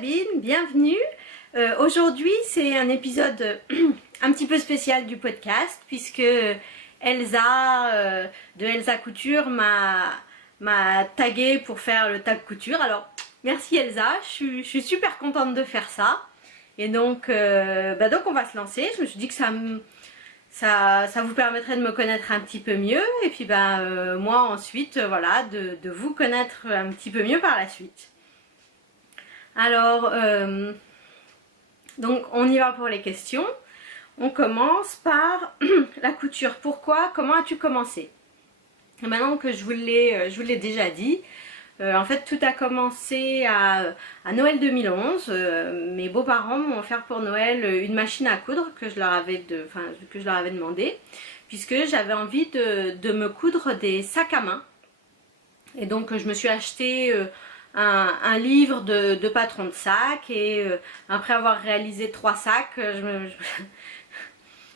Sabine, bienvenue. Aujourd'hui c'est un épisode un petit peu spécial du podcast puisque Elsa de Elsa Couture m'a tagué pour faire le tag couture. Alors merci Elsa, je suis super contente de faire ça. Et donc, donc on va se lancer. Je me suis dit que ça vous permettrait de me connaître un petit peu mieux. Et puis moi ensuite, voilà, de vous connaître un petit peu mieux par la suite. Alors, donc on y va pour les questions. On commence par la couture. Pourquoi? Comment as-tu commencé? Et maintenant que je vous l'ai déjà dit, en fait tout a commencé à Noël 2011. Mes beaux-parents m'ont offert pour Noël une machine à coudre que je leur avais demandé, puisque j'avais envie de me coudre des sacs à main. Et donc je me suis acheté un livre de patron de sac, et après avoir réalisé 3 sacs,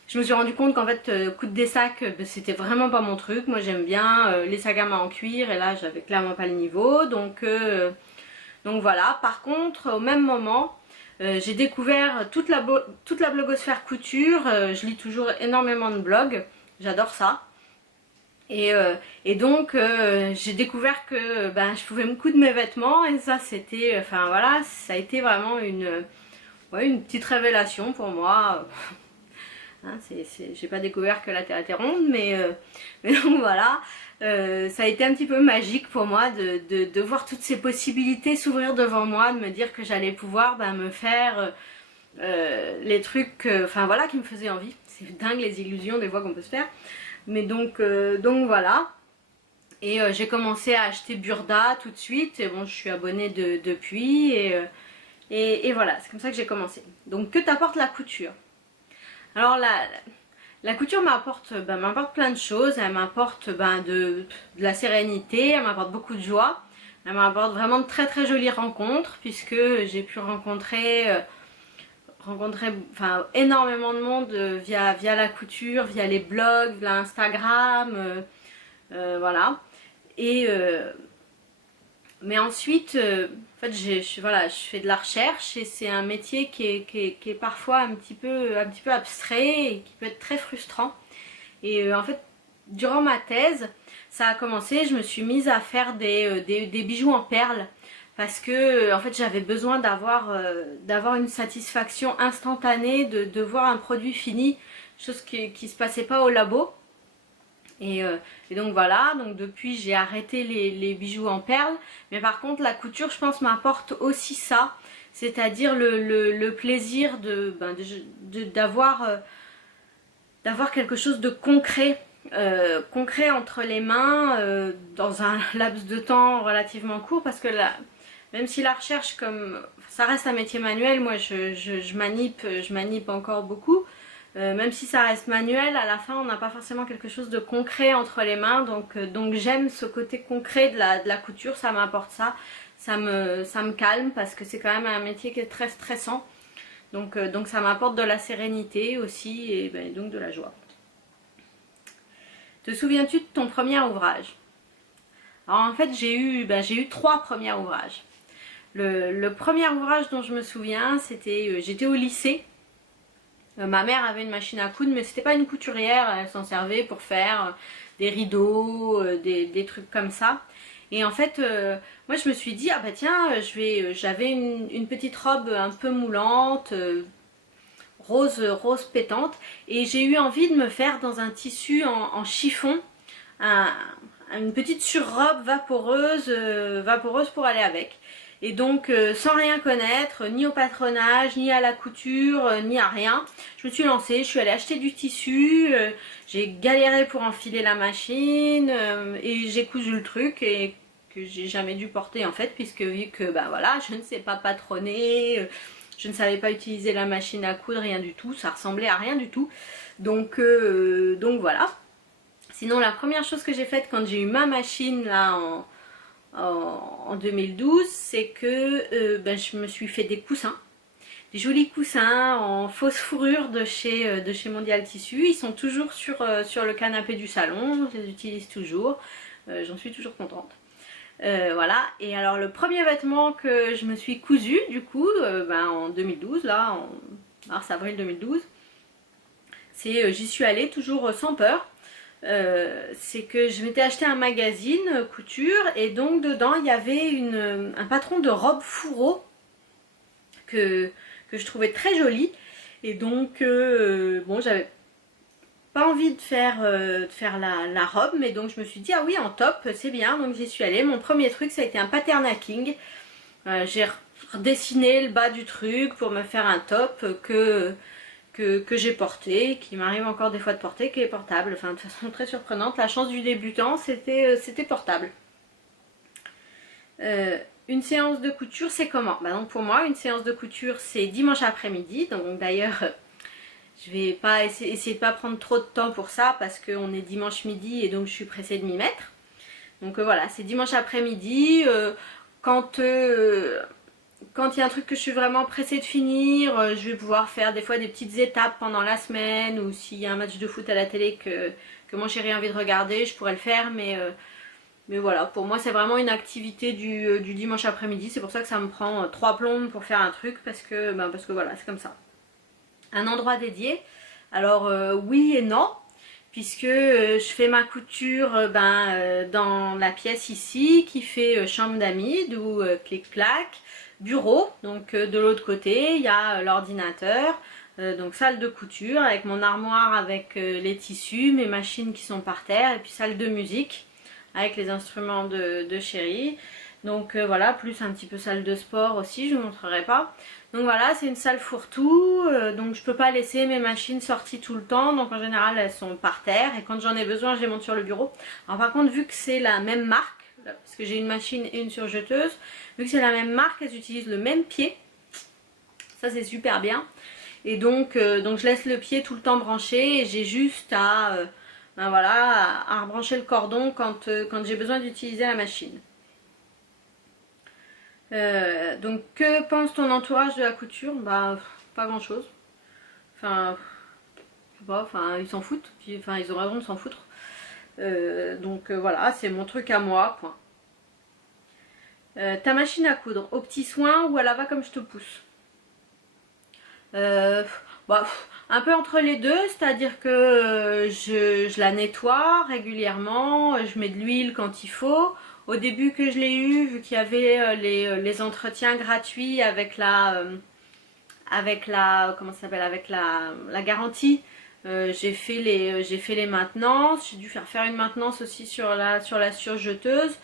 je me suis rendu compte qu'en fait coudre des sacs c'était vraiment pas mon truc. Moi j'aime bien les sacs à main en cuir, et là j'avais clairement pas le niveau, donc voilà. Par contre au même moment j'ai découvert toute la blogosphère couture. Je lis toujours énormément de blogs, j'adore ça. Et donc j'ai découvert que je pouvais me coudre mes vêtements, et ça c'était, enfin voilà, ça a été vraiment une petite révélation pour moi. Hein, j'ai pas découvert que la Terre était ronde, mais donc voilà, ça a été un petit peu magique pour moi de voir toutes ces possibilités s'ouvrir devant moi, de me dire que j'allais pouvoir me faire les trucs, enfin voilà, qui me faisaient envie. C'est dingue les illusions des fois qu'on peut se faire. Mais donc voilà, et j'ai commencé à acheter Burda tout de suite, et bon je suis abonnée depuis, et voilà, c'est comme ça que j'ai commencé. Donc que t'apporte la couture? Alors la couture m'apporte plein de choses. Elle m'apporte de la sérénité, elle m'apporte beaucoup de joie, elle m'apporte vraiment de très très jolies rencontres, puisque j'ai pu rencontrer énormément de monde via la couture, via les blogs, via Instagram, voilà. Et mais ensuite en fait je fais de la recherche, et c'est un métier qui est parfois un petit peu abstrait et qui peut être très frustrant. Et en fait durant ma thèse ça a commencé, je me suis mise à faire des bijoux en perles, parce que en fait j'avais besoin d'avoir une satisfaction instantanée, de voir un produit fini, chose qui se passait pas au labo. Et donc voilà, donc depuis j'ai arrêté les bijoux en perles, mais par contre la couture je pense m'apporte aussi ça, c'est-à-dire le plaisir d'avoir quelque chose de concret, entre les mains, dans un laps de temps relativement court, parce que même si la recherche, comme ça reste un métier manuel, moi je manipe encore beaucoup. Même si ça reste manuel, à la fin on n'a pas forcément quelque chose de concret entre les mains, donc j'aime ce côté concret de la couture, ça m'apporte ça me calme, parce que c'est quand même un métier qui est très stressant, donc ça m'apporte de la sérénité aussi, et donc de la joie. Te souviens-tu de ton premier ouvrage? Alors en fait j'ai eu 3 premiers ouvrages. Le premier ouvrage dont je me souviens, c'était, j'étais au lycée. Ma mère avait une machine à coudre, mais c'était pas une couturière, elle s'en servait pour faire des rideaux, des trucs comme ça. Et en fait, moi je me suis dit, ah bah tiens, j'avais une petite robe un peu moulante, rose pétante, et j'ai eu envie de me faire dans un tissu en chiffon, une petite surrobe vaporeuse pour aller avec. Et donc sans rien connaître, ni au patronage, ni à la couture, ni à rien, je me suis lancée, je suis allée acheter du tissu, j'ai galéré pour enfiler la machine, et j'ai cousu le truc, et que j'ai jamais dû porter en fait, puisque vu que voilà, je ne sais pas patronner, je ne savais pas utiliser la machine à coudre, rien du tout, ça ressemblait à rien du tout, donc voilà. Sinon la première chose que j'ai faite quand j'ai eu ma machine là en 2012, c'est que je me suis fait des coussins, des jolis coussins en fausse fourrure de chez Mondial Tissu. Ils sont toujours sur le canapé du salon, je les utilise toujours, j'en suis toujours contente. Voilà, et alors le premier vêtement que je me suis cousu du coup en 2012, là en mars-avril 2012, c'est j'y suis allée toujours sans peur. C'est que je m'étais acheté un magazine couture et donc dedans il y avait un patron de robe fourreau que je trouvais très joli et donc bon j'avais pas envie de faire la robe, mais donc je me suis dit ah oui en top c'est bien, donc j'y suis allée. Mon premier truc ça a été un pattern hacking. J'ai redessiné le bas du truc pour me faire un top que j'ai porté, qui m'arrive encore des fois de porter, qui est portable, enfin de façon très surprenante. La chance du débutant c'était portable. Une séance de couture c'est comment? Donc pour moi une séance de couture c'est dimanche après-midi, donc d'ailleurs je vais pas essayer de pas prendre trop de temps pour ça parce qu'on est dimanche midi et donc je suis pressée de m'y mettre. Donc voilà, c'est dimanche après-midi. Quand il y a un truc que je suis vraiment pressée de finir, je vais pouvoir faire des fois des petites étapes pendant la semaine, ou s'il y a un match de foot à la télé que mon chéri a envie de regarder, je pourrais le faire, mais voilà, pour moi c'est vraiment une activité du dimanche après-midi. C'est pour ça que ça me prend 3 plombes pour faire un truc, parce que voilà, c'est comme ça. Un endroit dédié, alors oui et non, puisque je fais ma couture dans la pièce ici qui fait chambre d'amis, d'où clic-clac, bureau, donc de l'autre côté il y a l'ordinateur, donc salle de couture avec mon armoire avec les tissus, mes machines qui sont par terre, et puis salle de musique avec les instruments de chéri. Donc voilà, plus un petit peu salle de sport aussi, je ne vous montrerai pas. Donc voilà, c'est une salle fourre-tout, donc je peux pas laisser mes machines sorties tout le temps, donc en général elles sont par terre, et quand j'en ai besoin je les monte sur le bureau. Alors par contre, vu que c'est la même marque, parce que j'ai une machine et une surjeteuse, vu que c'est la même marque, elles utilisent le même pied, ça c'est super bien. Et donc je laisse le pied tout le temps branché, et j'ai juste à rebrancher le cordon quand j'ai besoin d'utiliser la machine. Donc que pense ton entourage de la couture? Pas grand chose. Enfin, je sais pas, ils s'en foutent. Puis, ils ont raison de s'en foutre. Donc voilà, c'est mon truc à moi, point. Ta machine à coudre, au petit soin ou à la va comme je te pousse? Un peu entre les deux, c'est-à-dire que je la nettoie régulièrement, je mets de l'huile quand il faut. Au début que je l'ai eu, vu qu'il y avait les entretiens gratuits avec comment ça s'appelle, avec la garantie, j'ai fait les maintenances. J'ai dû faire une maintenance aussi sur la surjeteuse.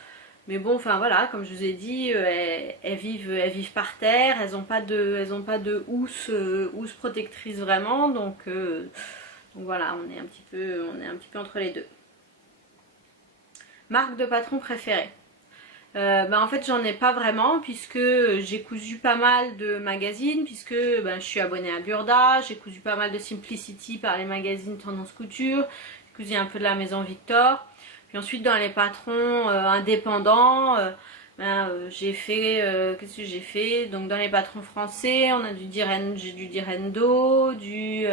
Mais bon, voilà, comme je vous ai dit, elles vivent par terre, elles n'ont pas de housse protectrice vraiment, donc voilà, on est un petit peu entre les deux. Marque de patron préférée? En fait j'en ai pas vraiment, puisque j'ai cousu pas mal de magazines, puisque je suis abonnée à Burda, j'ai cousu pas mal de Simplicity par les magazines Tendance Couture, j'ai cousu un peu de la Maison Victor. Puis ensuite dans les patrons indépendants, j'ai fait, qu'est-ce que j'ai fait? Donc dans les patrons français, on a j'ai du Direndo, du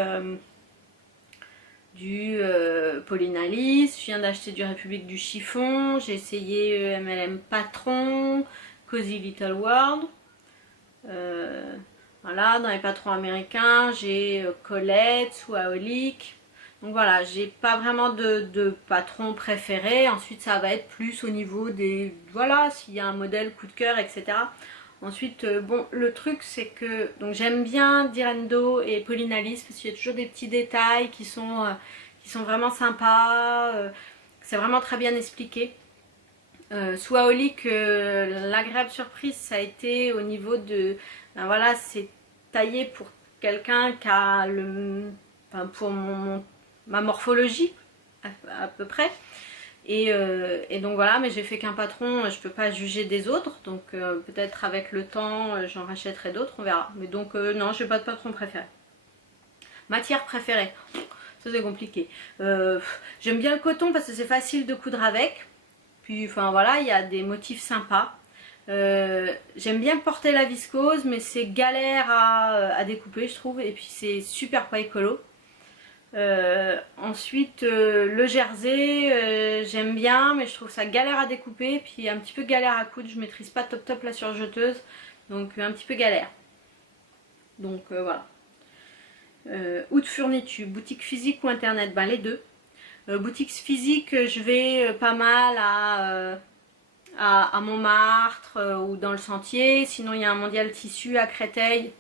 Pauline Alice, je viens d'acheter du République du Chiffon, j'ai essayé MLM Patron, Cozy Little World. Voilà, dans les patrons américains, j'ai Colette, Swaholik. Donc voilà, j'ai pas vraiment de patron préféré. Ensuite ça va être plus au niveau des... Voilà, s'il y a un modèle coup de cœur, etc. Ensuite, bon, le truc c'est que... Donc j'aime bien Direndo et Pauline Alice, parce qu'il y a toujours des petits détails qui sont vraiment sympas. C'est vraiment très bien expliqué. Swaholik, l'agréable surprise, ça a été au niveau de... voilà, c'est taillé pour quelqu'un qui a pour ma morphologie à peu près, et donc voilà, mais j'ai fait qu'un patron, je peux pas juger des autres, donc peut-être avec le temps j'en rachèterai d'autres, on verra. Mais donc non, j'ai pas de patron préféré. Matière préférée, ça c'est compliqué. J'aime bien le coton parce que c'est facile de coudre avec, puis voilà, il y a des motifs sympas. J'aime bien porter la viscose, mais c'est galère à découper je trouve, et puis c'est super pas écolo. Ensuite, le jersey, j'aime bien, mais je trouve ça galère à découper, puis un petit peu galère à coudre. Je maîtrise pas top la surjeteuse, donc un petit peu galère. Donc voilà. Ou de fourniture, boutique physique ou internet, ben les deux. Boutique physique, je vais pas mal à Montmartre ou dans le Sentier. Sinon, il y a un Mondial Tissu à Créteil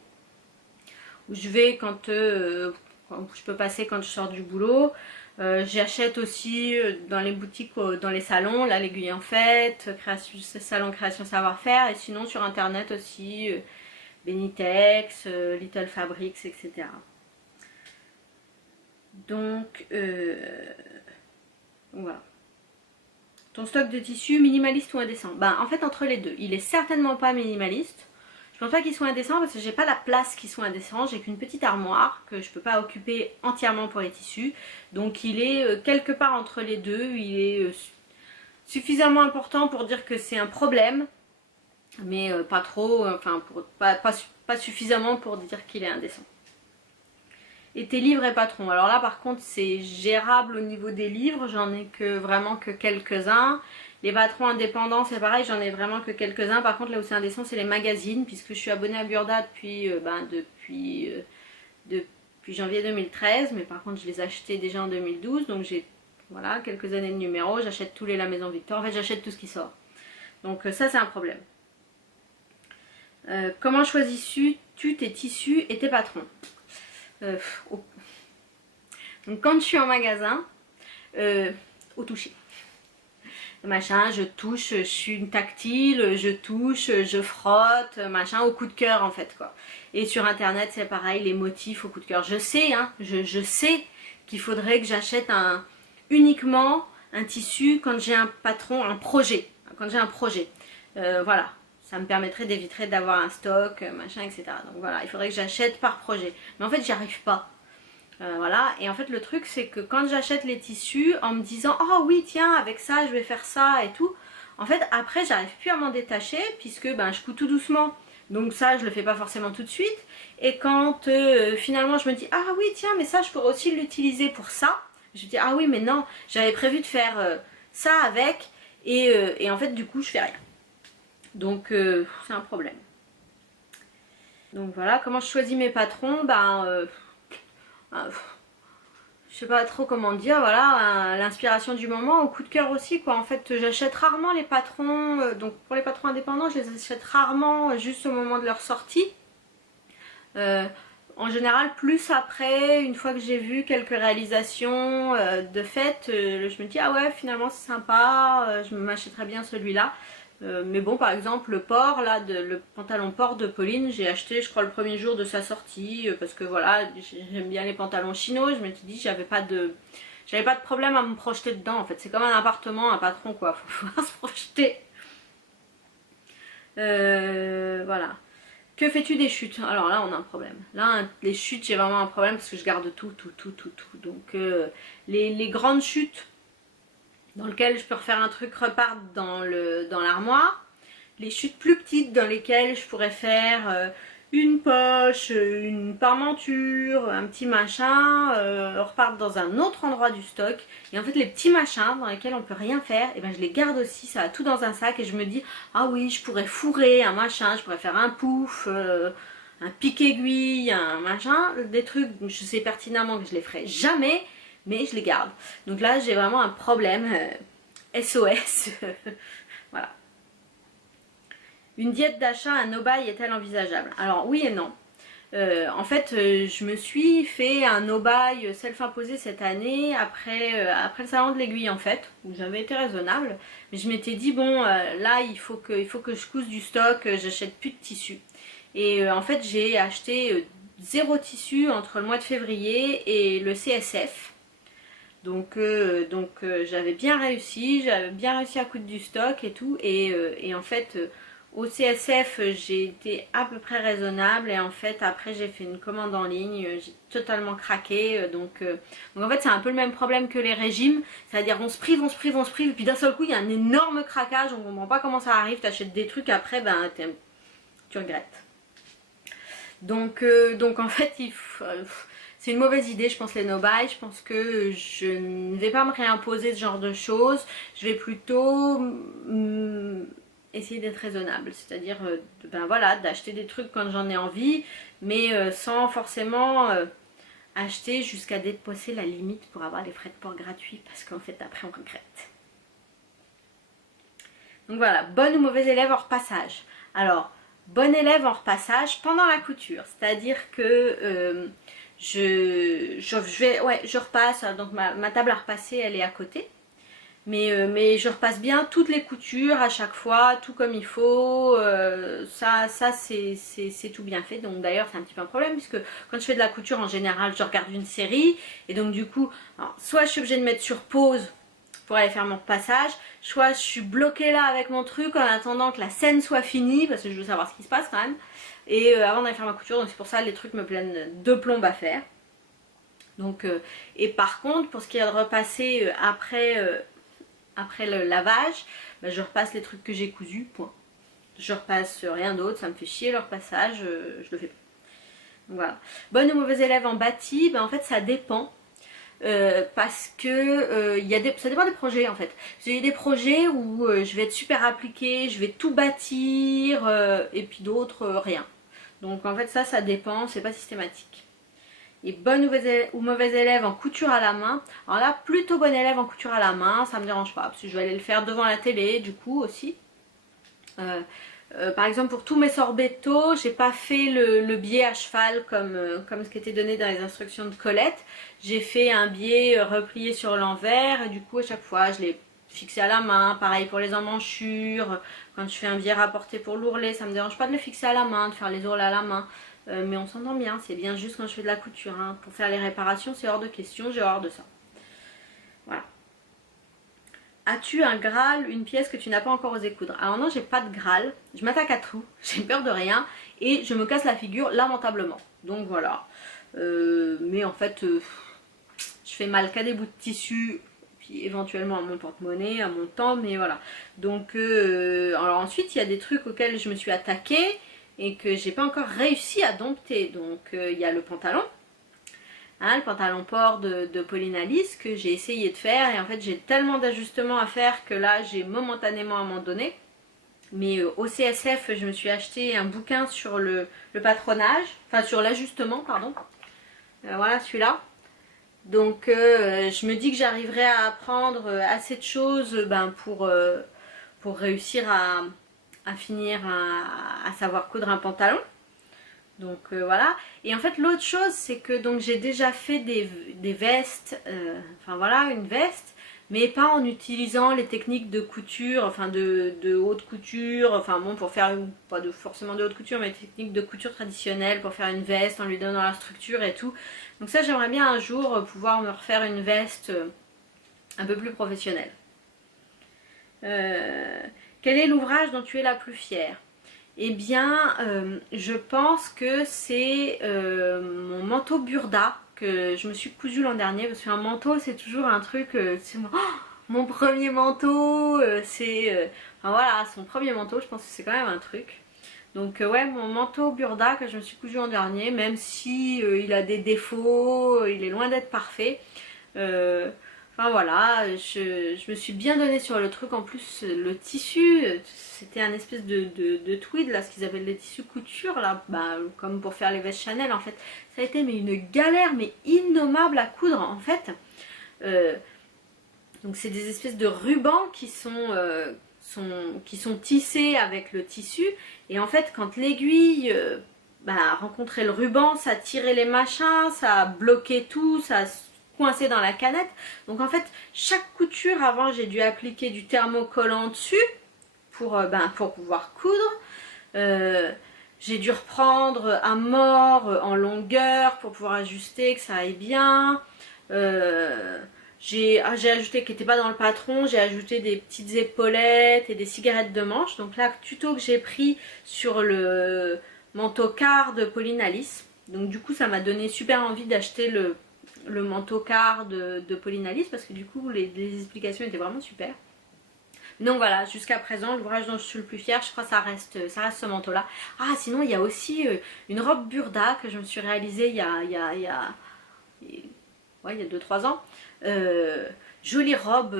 où je vais quand je peux passer quand je sors du boulot. J'achète aussi dans les boutiques, dans les salons, là l'Aiguille en Fête, salon création savoir-faire, et sinon sur internet aussi, Benitex, Little Fabrics, etc. Donc voilà. Ton stock de tissu, minimaliste ou indécent? Ben en fait entre les deux. Il est certainement pas minimaliste. Je pense pas qu'il soit indécent parce que j'ai pas la place qu'il soit indécent. J'ai qu'une petite armoire que je peux pas occuper entièrement pour les tissus. Donc il est quelque part entre les deux. Il est suffisamment important pour dire que c'est un problème, mais pas trop, enfin pas suffisamment pour dire qu'il est indécent. Et tes livres et patrons. Alors là par contre c'est gérable au niveau des livres. J'en ai vraiment que quelques-uns. Les patrons indépendants, c'est pareil, j'en ai vraiment que quelques-uns. Par contre, là où c'est indécent, c'est les magazines, puisque je suis abonnée à Burda depuis janvier 2013. Mais par contre, je les ai achetés déjà en 2012. Donc j'ai voilà, quelques années de numéros. J'achète tous les La Maison Victor. En fait, j'achète tout ce qui sort. Donc ça, c'est un problème. Comment choisis-tu tes tissus et tes patrons? Donc quand je suis en magasin, au toucher. Machin, je touche, je suis une tactile, je touche, je frotte, machin, au coup de cœur en fait quoi. Et sur internet c'est pareil, les motifs au coup de cœur. Je sais, hein, je sais qu'il faudrait que j'achète uniquement un tissu quand j'ai un patron, un projet. Quand j'ai un projet. Voilà, ça me permettrait d'éviter d'avoir un stock, machin, etc. Donc voilà, il faudrait que j'achète par projet. Mais en fait j'y arrive pas. Voilà, et en fait le truc c'est que quand j'achète les tissus en me disant oh oui tiens avec ça je vais faire ça et tout, en fait après j'arrive plus à m'en détacher puisque je couds tout doucement, donc ça je le fais pas forcément tout de suite, et quand finalement je me dis ah oui tiens mais ça je pourrais aussi l'utiliser pour ça, je me dis ah oui mais non j'avais prévu de faire ça avec, et en fait du coup je fais rien, donc c'est un problème. Donc voilà, comment je choisis mes patrons, je sais pas trop comment dire, voilà, l'inspiration du moment, au coup de cœur aussi quoi. En fait j'achète rarement les patrons, donc pour les patrons indépendants je les achète rarement juste au moment de leur sortie, en général plus après, une fois que j'ai vu quelques réalisations de fait, je me dis ah ouais finalement c'est sympa, je m'achèterais bien celui-là. Mais bon par exemple le port là, le pantalon port de Pauline, j'ai acheté je crois le premier jour de sa sortie, parce que voilà j'aime bien les pantalons chino. Je me suis dit j'avais pas de problème à me projeter dedans en fait, c'est comme un appartement, un patron quoi, faut pouvoir se projeter. Voilà. Que fais-tu des chutes? Alors là on a un problème. Là les chutes j'ai vraiment un problème parce que je garde tout. Donc les grandes chutes dans lesquelles je peux refaire un truc repartent dans l'armoire. Les chutes plus petites dans lesquelles je pourrais faire une poche, une parmenture, un petit machin, repartent dans un autre endroit du stock. Et en fait les petits machins dans lesquels on peut rien faire, et je les garde aussi, ça va tout dans un sac, et je me dis ah oui je pourrais fourrer un machin, je pourrais faire un pouf, un pic-aiguille, un machin, des trucs, je sais pertinemment que je les ferai jamais, mais je les garde. Donc là j'ai vraiment un problème, SOS. Voilà. Une diète d'achat à no-buy est-elle envisageable? Alors oui et non. En fait je me suis fait un no-buy self-imposé cette année après le salon de l'aiguille en fait, où j'avais été raisonnable, mais je m'étais dit bon là il faut que je couse du stock, j'achète plus de tissu. Et en fait j'ai acheté 0 tissu entre le mois de février et le CSF. Donc j'avais bien réussi à coudre du stock et tout, et en fait au CSF j'ai été à peu près raisonnable, et en fait après j'ai fait une commande en ligne, j'ai totalement craqué, donc en fait c'est un peu le même problème que les régimes, c'est à dire on se prive, et puis d'un seul coup il y a un énorme craquage, on comprend pas comment ça arrive, t'achètes des trucs après tu regrettes. Donc en fait c'est une mauvaise idée, je pense, les no-buy. Je pense que je ne vais pas me réimposer ce genre de choses. Je vais plutôt essayer d'être raisonnable, c'est-à-dire ben voilà, d'acheter des trucs quand j'en ai envie, mais sans forcément acheter jusqu'à dépasser la limite pour avoir les frais de port gratuits, parce qu'en fait après on regrette. Donc voilà, bon ou mauvais élève en repassage. Alors, bon élève en repassage pendant la couture, c'est-à-dire que je repasse, donc ma table à repasser elle est à côté. Mais je repasse bien toutes les coutures à chaque fois, tout comme il faut, ça c'est tout bien fait. Donc d'ailleurs c'est un petit peu un problème puisque quand je fais de la couture en général je regarde une série et donc du coup alors, soit je suis obligée de mettre sur pause pour aller faire mon repassage, soit je suis bloquée là avec mon truc en attendant que la scène soit finie parce que je veux savoir ce qui se passe quand même et avant d'aller faire ma couture, donc c'est pour ça que les trucs me prennent de plomb à faire. Donc, et par contre pour ce qui est de repasser après le lavage, ben je repasse les trucs que j'ai cousus, point. Je repasse rien d'autre, ça me fait chier le repassage, je le fais pas. Donc voilà. Bonne ou mauvaise élève en bâti, ben en fait ça dépend. Parce que ça dépend des projets en fait. J'ai des projets où je vais être super appliquée, je vais tout bâtir, et puis d'autres rien. Donc en fait ça dépend, c'est pas systématique. Et bonne ou mauvaise élève en couture à la main. Alors là, plutôt bonne élève en couture à la main, ça me dérange pas, parce que je vais aller le faire devant la télé, du coup, aussi. Par exemple, pour tous mes sorbettos, j'ai pas fait le biais à cheval comme ce qui était donné dans les instructions de Colette. J'ai fait un biais replié sur l'envers, et du coup, à chaque fois, je l'ai fixé à la main. Pareil pour les emmanchures. Quand je fais un biais rapporté pour l'ourlet, ça me dérange pas de le fixer à la main, de faire les ourlets à la main. Mais on s'entend bien, c'est bien juste quand je fais de la couture. Hein. Pour faire les réparations, c'est hors de question, j'ai hors de ça. Voilà. As-tu un Graal, une pièce que tu n'as pas encore osé coudre? Alors non, j'ai pas de Graal, je m'attaque à tout, j'ai peur de rien et je me casse la figure lamentablement. Donc voilà. Mais en fait, je fais mal qu'à des bouts de tissu, puis éventuellement à mon porte-monnaie, à mon temps, mais voilà. Donc, alors ensuite, il y a des trucs auxquels je me suis attaquée et que j'ai pas encore réussi à dompter. Donc il y a le pantalon, hein, le pantalon port de Pauline Alice que j'ai essayé de faire et en fait j'ai tellement d'ajustements à faire que là j'ai momentanément abandonné. Mais au CSF je me suis acheté un bouquin sur le patronage, enfin sur l'ajustement pardon, voilà celui-là. Donc je me dis que j'arriverai à apprendre assez de choses pour réussir à finir à savoir coudre un pantalon. Donc voilà. Et en fait l'autre chose c'est que donc j'ai déjà fait des vestes, enfin voilà une veste, mais pas en utilisant les techniques de couture, enfin de haute couture, enfin bon pour faire, pas forcément de haute couture, mais des techniques de couture traditionnelles pour faire une veste en lui donnant la structure et tout. Donc ça j'aimerais bien un jour pouvoir me refaire une veste un peu plus professionnelle. Quel est l'ouvrage dont tu es la plus fière? Eh bien, je pense que c'est mon manteau Burda que je me suis cousu l'an dernier. Parce qu'un manteau, c'est toujours un truc, c'est mon premier manteau. Enfin voilà, son premier manteau, je pense que c'est quand même un truc. Donc ouais, mon manteau Burda que je me suis cousu l'an dernier, même si il a des défauts, il est loin d'être parfait. Enfin voilà, je me suis bien donné sur le truc. En plus le tissu, c'était un espèce de tweed là, ce qu'ils appellent les tissus couture là, bah, comme pour faire les vestes Chanel en fait. Ça a été mais une galère mais innommable à coudre en fait. Donc c'est des espèces de rubans qui sont tissés avec le tissu. Et en fait quand l'aiguille rencontrait le ruban, ça tirait les machins, ça bloquait tout, ça coincé dans la canette. Donc en fait chaque couture avant j'ai dû appliquer du thermocollant dessus pour pouvoir coudre. J'ai dû reprendre à mort en longueur pour pouvoir ajuster, que ça aille bien. J'ai ajouté, qui n'était pas dans le patron, j'ai ajouté des petites épaulettes et des cigarettes de manche. Donc là, tuto que j'ai pris sur le manteau quart de Pauline Alice. Donc du coup ça m'a donné super envie d'acheter le manteau quart de Pauline Alice parce que du coup les explications étaient vraiment super. Donc voilà, jusqu'à présent, l'ouvrage dont je suis le plus fière, je crois que ça reste ce manteau-là. Ah, sinon, il y a aussi une robe Burda que je me suis réalisée ouais, il y a 2-3 ans. Jolie robe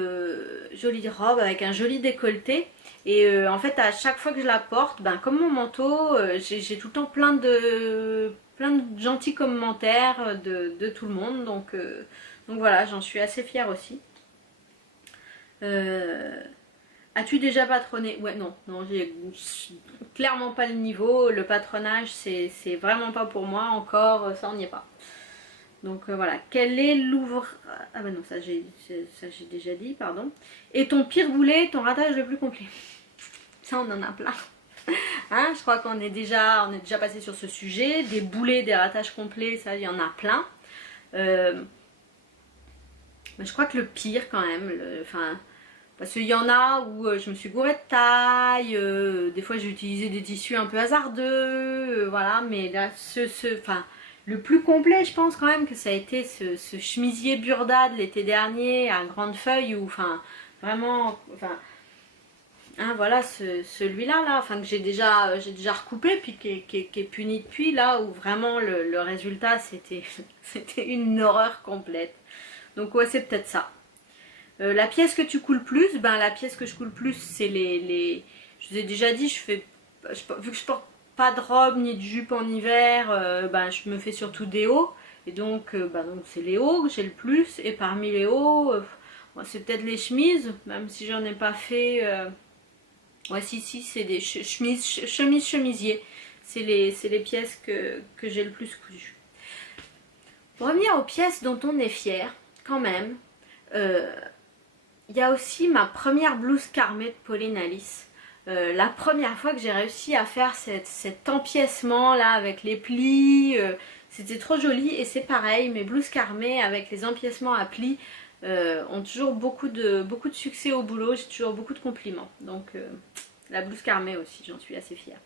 avec un joli décolleté. Et en fait, à chaque fois que je la porte, ben, comme mon manteau, j'ai tout le temps plein de gentils commentaires de tout le monde. Donc voilà, j'en suis assez fière aussi. As-tu déjà patronné? Ouais, non, j'ai clairement pas le niveau. Le patronage, c'est vraiment pas pour moi encore, ça on n'y est pas. Donc voilà, quel est l'ouvrage... Ah bah non, ça j'ai déjà dit, pardon. Et ton pire boulet, ton ratage le plus complet? Ça on en a plein. Hein, je crois qu'on est déjà passé sur ce sujet. Des boulets, des ratages complets, ça il y en a plein. Mais je crois que le pire quand même, parce qu'il y en a où je me suis gourée de taille, des fois j'ai utilisé des tissus un peu hasardeux, voilà, mais là, le plus complet, je pense quand même que ça a été ce chemisier Burda de l'été dernier à grande feuille, où, vraiment, hein, voilà, celui-là, là, que j'ai déjà recoupé, puis qui est puni depuis, là, où vraiment le résultat, c'était une horreur complète. Donc ouais, c'est peut-être ça. La pièce que tu coules plus, la pièce que je coule plus, c'est je vous ai déjà dit, vu que je porte pas de robe ni de jupe en hiver, je me fais surtout des hauts. Et donc c'est les hauts que j'ai le plus. Et parmi les hauts, c'est peut-être les chemises, même si j'en ai pas fait. Ouais, si, c'est des chemisiers. C'est les pièces que j'ai le plus cousues. Pour revenir aux pièces dont on est fier, quand même, il y a aussi ma première blouse Carmé de Pauline Alice. La première fois que j'ai réussi à faire cet empiècement là avec les plis, c'était trop joli. Et c'est pareil, mes blouses Carmé avec les empiècements à plis ont toujours beaucoup de succès au boulot. J'ai toujours beaucoup de compliments. Donc la blouse Carmé aussi, j'en suis assez fière.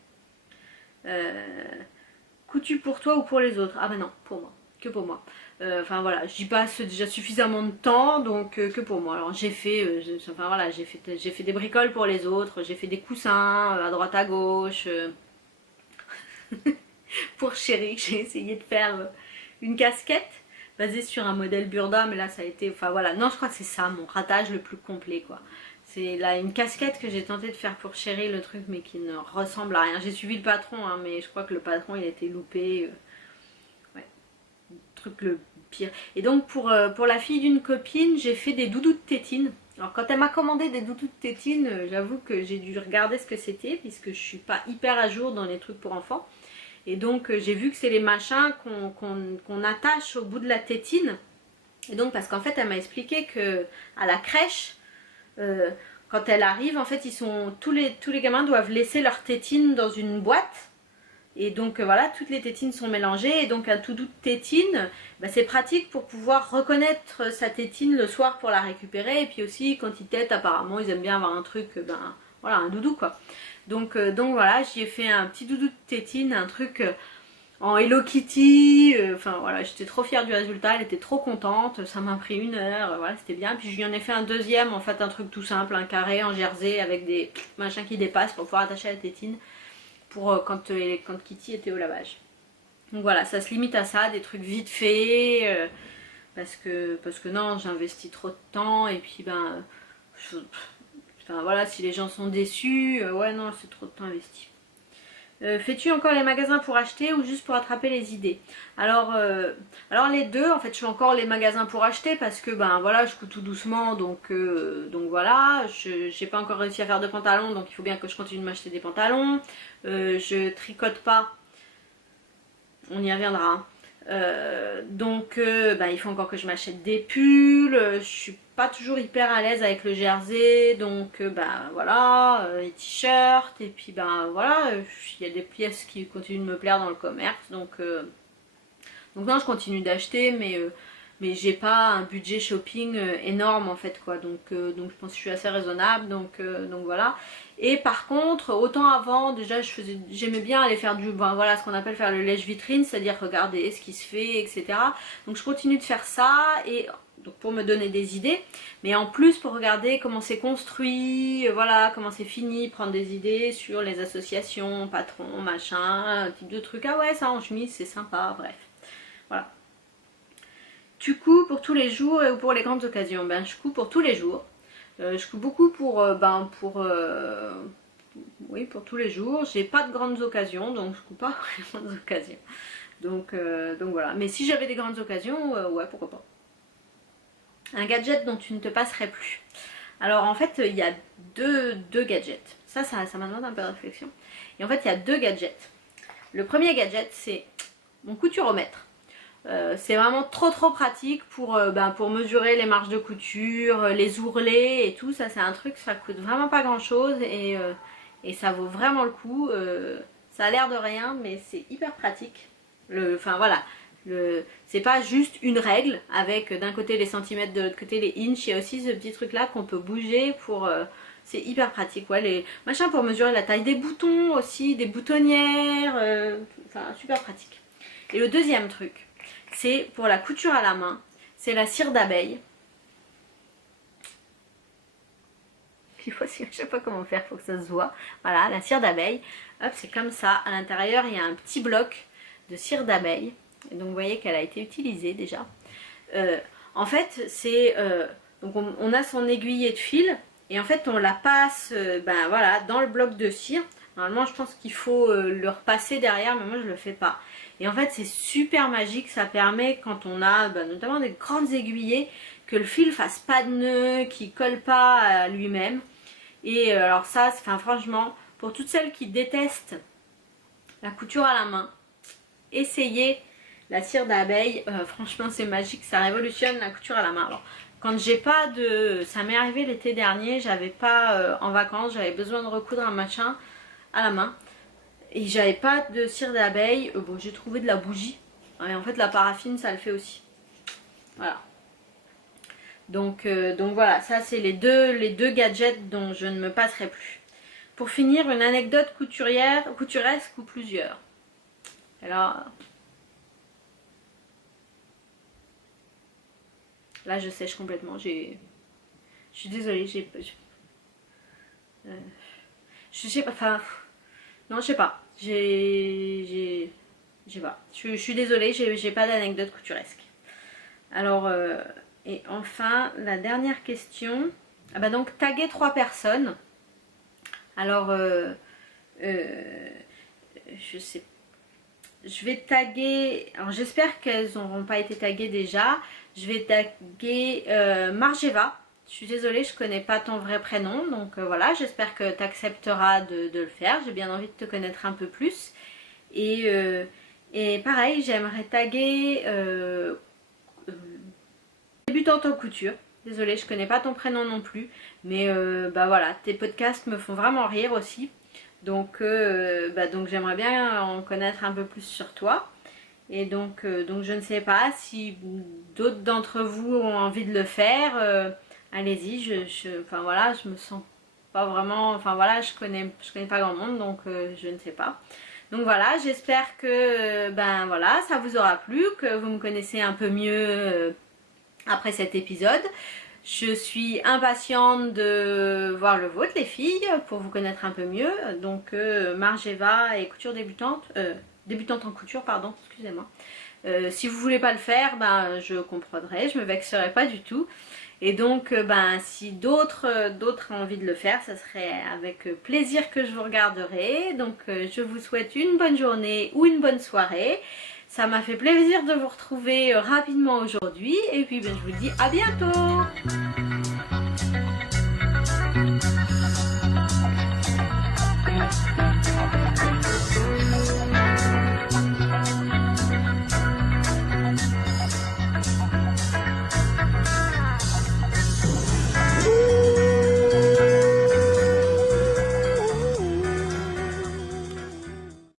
Coutu pour toi ou pour les autres? Ah bah non, pour moi, que pour moi. Voilà, j'y passe déjà suffisamment de temps, donc que pour moi. Alors j'ai fait, j'ai fait des bricoles pour les autres, j'ai fait des coussins à droite à gauche. Pour Chéri, j'ai essayé de faire une casquette basée sur un modèle Burda, mais là ça a été, non, je crois que c'est ça mon ratage le plus complet, quoi. C'est là une casquette que j'ai tenté de faire pour Chéri, le truc, mais qui ne ressemble à rien. J'ai suivi le patron, hein, mais je crois que le patron il a été loupé. Ouais, truc le pire. Et donc pour la fille d'une copine, j'ai fait des doudous de tétine. Alors quand elle m'a commandé des doudous de tétine, j'avoue que j'ai dû regarder ce que c'était, puisque je suis pas hyper à jour dans les trucs pour enfants. Et donc j'ai vu que c'est les machins qu'on attache au bout de la tétine. Et donc parce qu'en fait elle m'a expliqué que à la crèche, quand elle arrive, en fait tous les gamins doivent laisser leur tétine dans une boîte. Et donc voilà, toutes les tétines sont mélangées. Et donc un doudou de tétine, c'est pratique pour pouvoir reconnaître sa tétine le soir pour la récupérer. Et puis aussi quand ils tètent, apparemment ils aiment bien avoir un truc, voilà, un doudou quoi. Donc voilà, j'y ai fait un petit doudou de tétine, un truc en Hello Kitty. Voilà, j'étais trop fière du résultat, elle était trop contente. Ça m'a pris 1 heure, voilà, c'était bien. Puis je lui en ai fait un deuxième, en fait un truc tout simple, un carré en jersey avec des machins qui dépassent pour pouvoir attacher la tétine pour quand Kitty était au lavage. Donc voilà, ça se limite à ça, des trucs vite faits, parce que non, j'investis trop de temps et puis voilà, si les gens sont déçus, ouais non, c'est trop de temps investi. Fais-tu encore les magasins pour acheter ou juste pour attraper les idées? Alors les deux, en fait je fais encore les magasins pour acheter parce que voilà, je cours tout doucement, donc voilà, j'ai pas encore réussi à faire de pantalons, donc il faut bien que je continue de m'acheter des pantalons. Je tricote pas, on y reviendra. Il faut encore que je m'achète des pulls. Je suis pas toujours hyper à l'aise avec le jersey, donc voilà, les t-shirts, et puis voilà, il y a des pièces qui continuent de me plaire dans le commerce, donc non, je continue d'acheter, mais j'ai pas un budget shopping énorme en fait, quoi, donc je pense que je suis assez raisonnable, donc voilà. Et par contre, autant avant, déjà j'aimais bien aller faire voilà, ce qu'on appelle faire le lèche-vitrine, c'est-à-dire regarder ce qui se fait, etc. Donc je continue de faire ça, et donc pour me donner des idées, mais en plus pour regarder comment c'est construit, voilà, comment c'est fini, prendre des idées sur les associations, patrons, machin, un type de truc, ah ouais ça en chemise c'est sympa, bref, voilà. Tu couds pour tous les jours ou pour les grandes occasions? Ben je couds pour tous les jours, je couds beaucoup oui, pour tous les jours. J'ai pas de grandes occasions, donc je couds pas pour les grandes occasions. Donc voilà. Mais si j'avais des grandes occasions, ouais, pourquoi pas. Un gadget dont tu ne te passerais plus. Alors en fait, il y a deux gadgets. Ça m'a demandé un peu de réflexion. Et en fait, il y a deux gadgets. Le premier gadget, c'est mon couturomètre. C'est vraiment trop pratique pour mesurer les marges de couture, les ourlets et tout. Ça, c'est un truc, ça coûte vraiment pas grand chose et ça vaut vraiment le coup. Ça a l'air de rien, mais c'est hyper pratique. Enfin voilà, c'est pas juste une règle avec d'un côté les centimètres, de l'autre côté les inches. Il y a aussi ce petit truc là qu'on peut bouger pour. C'est hyper pratique, ouais, les machins pour mesurer la taille des boutons aussi, des boutonnières, enfin super pratique. Et le deuxième truc, c'est pour la couture à la main, c'est la cire d'abeille. Je sais pas comment faire pour que ça se voit. Voilà, la cire d'abeille. Hop, c'est comme ça. À l'intérieur, il y a un petit bloc de cire d'abeille. Et donc, vous voyez qu'elle a été utilisée déjà. En fait, c'est... donc, on a son aiguille de fil. Et en fait, on la passe voilà, dans le bloc de cire. Normalement, je pense qu'il faut le repasser derrière, mais moi, je le fais pas. Et en fait, c'est super magique. Ça permet, quand on a notamment des grandes aiguillées, que le fil fasse pas de nœud, qu'il colle pas à lui-même. Et alors ça, franchement, pour toutes celles qui détestent la couture à la main, essayez la cire d'abeille. Franchement, c'est magique, ça révolutionne la couture à la main. Alors, quand j'ai pas de... Ça m'est arrivé l'été dernier, j'avais pas en vacances, j'avais besoin de recoudre un machin à la main. Et j'avais pas de cire d'abeille. Bon, j'ai trouvé de la bougie. Et en fait, la paraffine, ça le fait aussi. Voilà. Donc voilà, ça c'est les deux gadgets dont je ne me passerai plus. Pour finir, une anecdote couturesque ou plusieurs. Alors, là je sèche complètement, je suis désolée, je sais pas, enfin, non je sais pas, je sais pas, je suis désolée, j'ai pas d'anecdote couturesque. Alors, et enfin, la dernière question. Ah bah donc, taguer 3 personnes. Alors, je sais. Je vais taguer. Alors, j'espère qu'elles n'auront pas été taguées déjà. Je vais taguer Margeva. Je suis désolée, je connais pas ton vrai prénom. Donc voilà, j'espère que tu accepteras de le faire. J'ai bien envie de te connaître un peu plus. Et pareil, j'aimerais taguer. Débutante en couture, désolée je connais pas ton prénom non plus, mais voilà, tes podcasts me font vraiment rire aussi, donc j'aimerais bien en connaître un peu plus sur toi, et donc je ne sais pas si d'autres d'entre vous ont envie de le faire, allez-y, enfin voilà, je me sens pas vraiment, enfin voilà, je connais pas grand monde, donc je ne sais pas. Donc voilà, j'espère que voilà, ça vous aura plu, que vous me connaissez un peu mieux après cet épisode. Je suis impatiente de voir le vôtre les filles, pour vous connaître un peu mieux. Donc Margeva et couture débutante en couture, pardon, excusez-moi. Si vous voulez pas le faire, je comprendrai, je me vexerai pas du tout. Et donc si d'autres ont envie de le faire, ça serait avec plaisir que je vous regarderai. Donc je vous souhaite une bonne journée ou une bonne soirée. Ça m'a fait plaisir de vous retrouver rapidement aujourd'hui. Et puis je vous dis à bientôt.